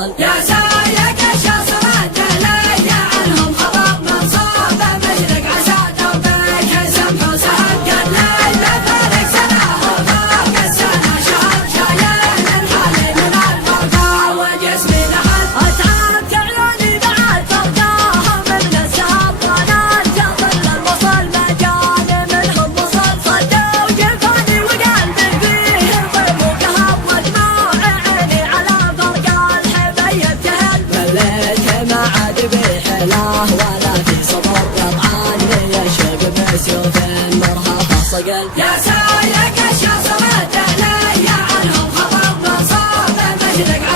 الوصل يا سايق الشاصر الدليل عنهم خبر من صاب مشرق عسى دربك سمح وسهل قليل لفلك سنة وفاق السنة شهر شايل الحالي من الفرقة وجسمي نحل أتعبت عيوني بعد فرقاهم من السهر طالت تظل الوصل مجاني منهم وصل صدوا جفاني وقلبي فيه ضرب وقهر ودموع عيني على فرقة الحبي ابتهل مليت ما عاد بحلاه ولا في صبر قطعاني يشق بسيوف مرهفة صقل يا سايق الشاصر الدليل عنهم خبر من صاب مشرق